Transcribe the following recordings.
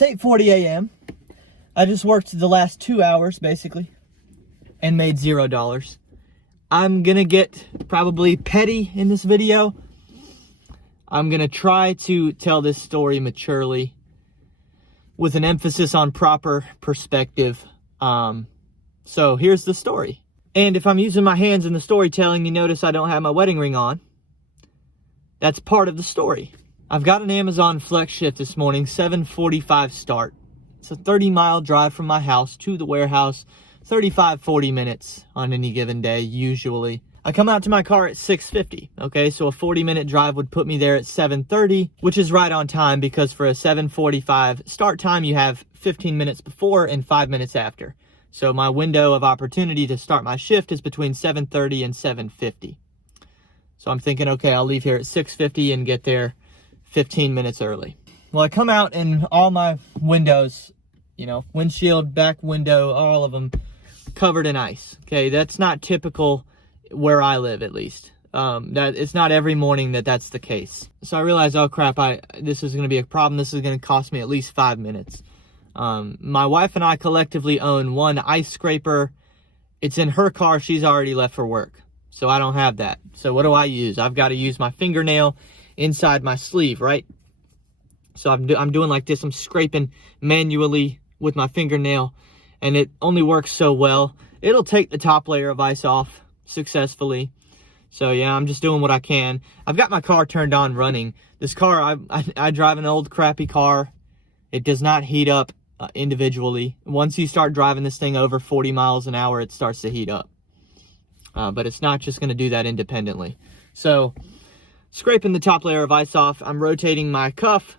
It's 8:40 a.m. I just worked the last 2 hours, basically, and made $0. I'm gonna get probably petty in this video. I'm gonna try to tell this story maturely with an emphasis on proper perspective. So here's the story. And if I'm using my hands in the storytelling, you notice I don't have my wedding ring on. That's part of the story. I've got an Amazon Flex shift this morning, 7:45 start. It's a 30-mile drive from my house to the warehouse, 35-40 minutes on any given day, usually. I come out to my car at 6:50, okay? So a 40-minute drive would put me there at 7:30, which is right on time because for a 7:45 start time, you have 15 minutes before and 5 minutes after. So my window of opportunity to start my shift is between 7:30 and 7:50. So I'm thinking, okay, I'll leave here at 6:50 and get there 15 minutes early. Well, I come out and all my windows, windshield, back window, all of them covered in ice. Okay, that's not typical where I live, at least. That it's not every morning that's the case. So I realized, oh crap, this is going to be a problem. This is going to cost me at least 5 minutes. My wife and I collectively own one ice scraper. It's in her car. She's already left for work, so I don't have that. So what do I use? I've got to use my fingernail inside my sleeve, right? So I'm doing like this. I'm scraping manually with my fingernail, and it only works so well. It'll take the top layer of ice off successfully. So yeah, I'm just doing what I can. I've got my car turned on running. This car, I drive an old crappy car. It does not heat up individually. Once you start driving this thing over 40 miles an hour, it starts to heat up. But it's not just going to do that independently. So scraping the top layer of ice off, I'm rotating my cuff.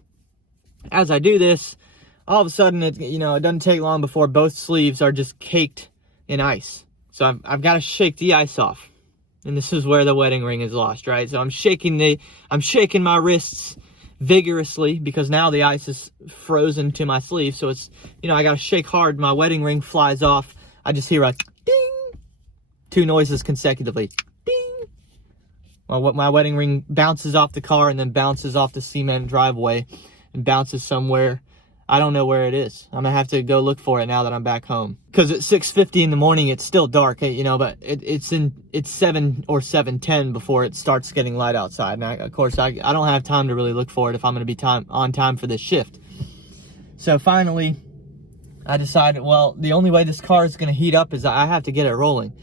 As I do this, all of a sudden, it doesn't take long before both sleeves are just caked in ice. So I've got to shake the ice off. And this is where the wedding ring is lost, right? So I'm shaking my wrists vigorously because now the ice is frozen to my sleeve. So it's, I got to shake hard. My wedding ring flies off. I just hear a ding, 2 noises consecutively. Ding. Well, my wedding ring bounces off the car and then bounces off the cement driveway and bounces somewhere. I don't know where it is. I'm gonna have to go look for it now that I'm back home. Because at 6:50 in the morning, it's still dark, but it's 7 or 7:10 before it starts getting light outside. And of course, I don't have time to really look for it if I'm gonna be on time for this shift. So finally, I decided, well, the only way this car is gonna heat up is I have to get it rolling.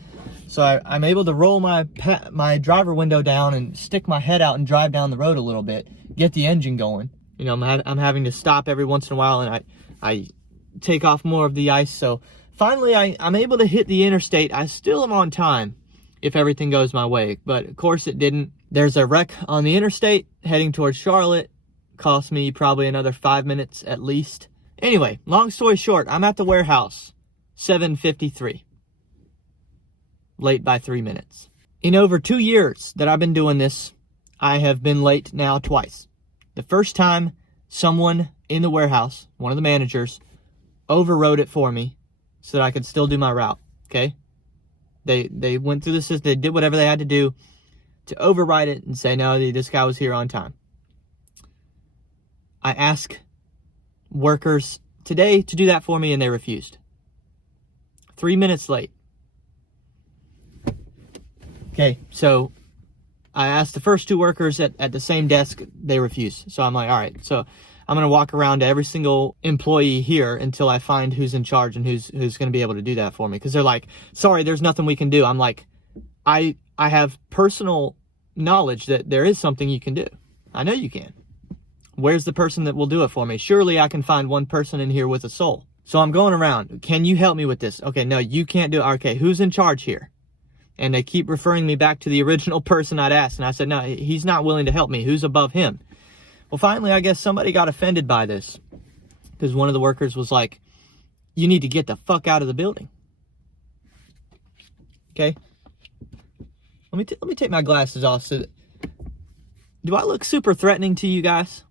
So I'm able to roll my driver window down and stick my head out and drive down the road a little bit, get the engine going. I'm having to stop every once in a while, and I take off more of the ice. So finally, I'm able to hit the interstate. I still am on time if everything goes my way, but of course it didn't. There's a wreck on the interstate heading towards Charlotte. Cost me probably another 5 minutes at least. Anyway, long story short, I'm at the warehouse, 7:53. Late by 3 minutes. In over 2 years that I've been doing this, I have been late now twice. The first time, someone in the warehouse, one of the managers, overrode it for me so that I could still do my route, okay? They went through the system, they did whatever they had to do to override it and say, no, this guy was here on time. I asked workers today to do that for me, and they refused. 3 minutes late. Okay, so I asked the first 2 workers at the same desk, they refused. So I'm like, all right, so I'm going to walk around to every single employee here until I find who's in charge and who's going to be able to do that for me. Because they're like, sorry, there's nothing we can do. I'm like, I have personal knowledge that there is something you can do. I know you can. Where's the person that will do it for me? Surely I can find one person in here with a soul. So I'm going around. Can you help me with this? Okay, no, you can't do it. Okay, who's in charge here? And they keep referring me back to the original person I'd asked. And I said, no, he's not willing to help me. Who's above him? Well, finally, I guess somebody got offended by this. Because one of the workers was like, you need to get the fuck out of the building. Okay? Let me take my glasses off. So do I look super threatening to you guys?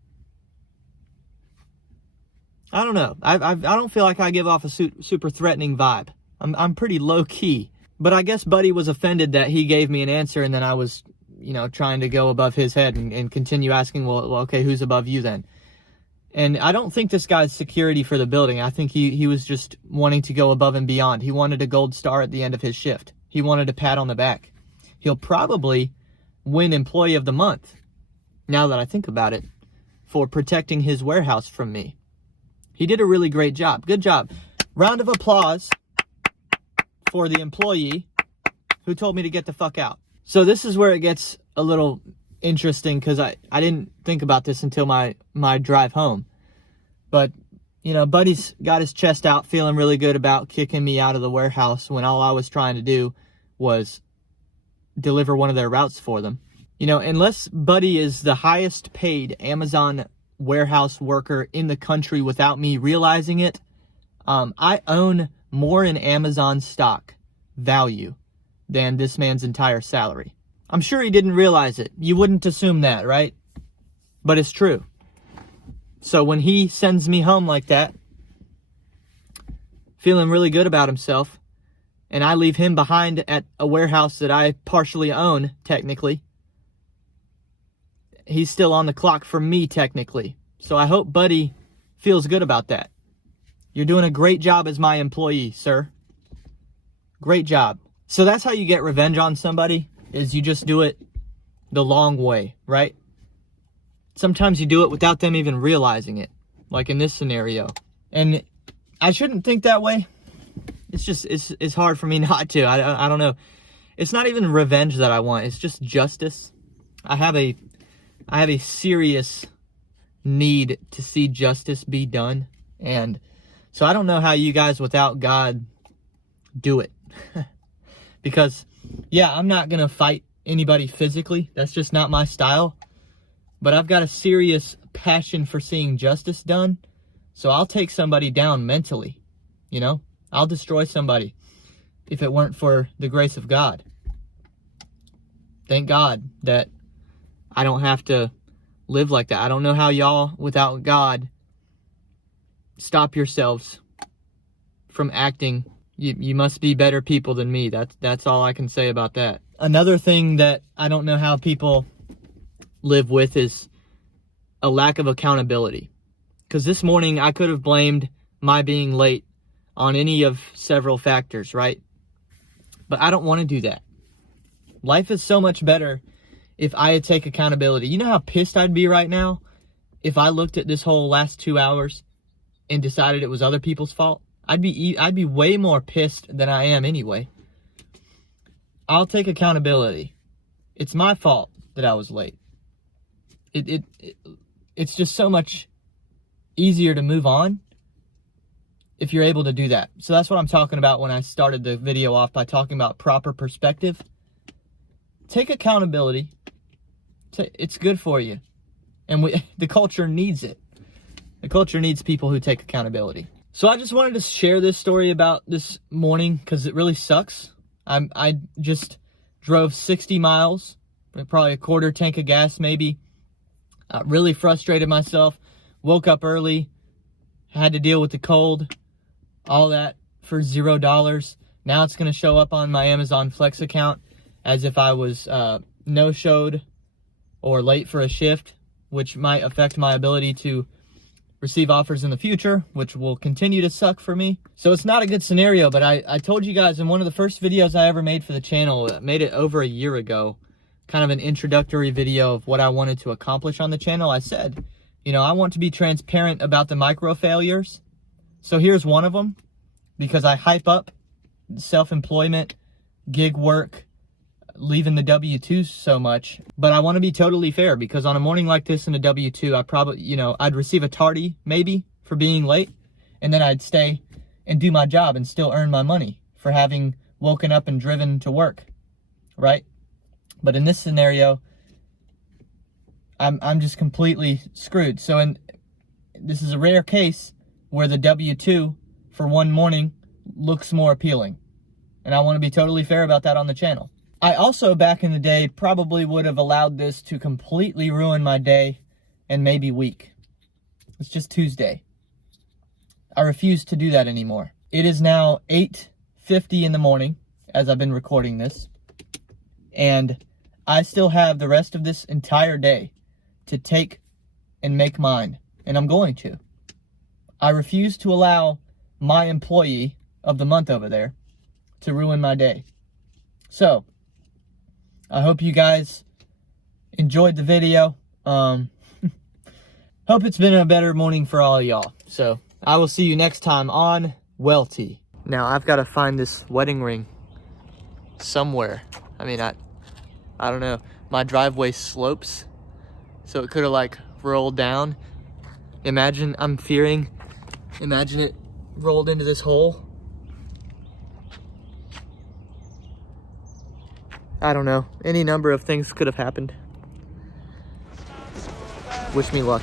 I don't know. I don't feel like I give off a super threatening vibe. I'm pretty low key. But I guess Buddy was offended that he gave me an answer and then I was, trying to go above his head and continue asking, well, okay, who's above you then? And I don't think this guy's security for the building. I think he was just wanting to go above and beyond. He wanted a gold star at the end of his shift. He wanted a pat on the back. He'll probably win Employee of the Month, now that I think about it, for protecting his warehouse from me. He did a really great job. Good job. Round of applause for the employee who told me to get the fuck out. So this is where it gets a little interesting, because I didn't think about this until my drive home. But, you know, Buddy's got his chest out, feeling really good about kicking me out of the warehouse when all I was trying to do was deliver one of their routes for them. You know, unless Buddy is the highest paid Amazon warehouse worker in the country without me realizing it, I own more in Amazon stock value than this man's entire salary. I'm sure he didn't realize it. You wouldn't assume that, right? But it's true. So when he sends me home like that, feeling really good about himself, and I leave him behind at a warehouse that I partially own, technically, he's still on the clock for me, technically. So I hope Buddy feels good about that. You're doing a great job as my employee, sir. Great job. So that's how you get revenge on somebody, is you just do it the long way, right? Sometimes you do it without them even realizing it, like in this scenario. And I shouldn't think that way. It's just, it's hard for me not to. I don't know. It's not even revenge that I want. It's just justice. I have a serious need to see justice be done. And so I don't know how you guys without God do it. Because, yeah, I'm not going to fight anybody physically. That's just not my style. But I've got a serious passion for seeing justice done. So I'll take somebody down mentally, you know? I'll destroy somebody if it weren't for the grace of God. Thank God that I don't have to live like that. I don't know how y'all, without God, stop yourselves from acting. You must be better people than me. That's all I can say about that. Another thing that I don't know how people live with is a lack of accountability. Because this morning I could have blamed my being late on any of several factors, right? But I don't want to do that. Life is so much better if I take accountability. You know how pissed I'd be right now if I looked at this whole last 2 hours and decided it was other people's fault? I'd be way more pissed than I am anyway. I'll take accountability. It's my fault that I was late. It's just so much easier to move on if you're able to do that. So that's what I'm talking about when I started the video off by talking about proper perspective. Take accountability. It's good for you. And the culture needs it. The culture needs people who take accountability. So I just wanted to share this story about this morning because it really sucks. I just drove 60 miles, probably a quarter tank of gas maybe. Really frustrated myself. Woke up early. Had to deal with the cold. All that for $0. Now it's going to show up on my Amazon Flex account as if I was no-showed or late for a shift, which might affect my ability to receive offers in the future, which will continue to suck for me. So it's not a good scenario, but I told you guys in one of the first videos I ever made for the channel, made it over a year ago, kind of an introductory video of what I wanted to accomplish on the channel. I said, you know, I want to be transparent about the micro failures. So here's one of them, because I hype up self-employment, gig work, leaving the W-2s so much. But I want to be totally fair, because on a morning like this in a W-2, I probably, you know, I'd receive a tardy maybe for being late, and then I'd stay and do my job and still earn my money for having woken up and driven to work, right? But in this scenario, I'm just completely screwed. So this is a rare case where the W-2 for one morning looks more appealing. And I want to be totally fair about that on the channel. I also, back in the day, probably would have allowed this to completely ruin my day and maybe week. It's just Tuesday. I refuse to do that anymore. It is now 8:50 in the morning as I've been recording this. And I still have the rest of this entire day to take and make mine. and I'm going to. I refuse to allow my employee of the month over there to ruin my day. So, I hope you guys enjoyed the video. Hope it's been a better morning for all of y'all. So, I will see you next time on Welty. Now, I've got to find this wedding ring somewhere. I mean, I don't know. My driveway slopes, so it could have like rolled down. Imagine it rolled into this hole. I don't know. Any number of things could have happened. Wish me luck.